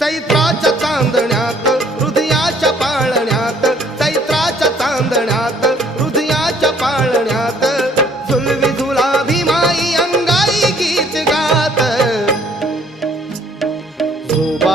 चैत्राच्या चांदण्यात हृदयाच्या पाळण्यात, चैत्राच्या चांदण्यात हृदयाच्या पाळण्यात, झुलवी झुलाभी माई अंगाई गीत गात. झोबा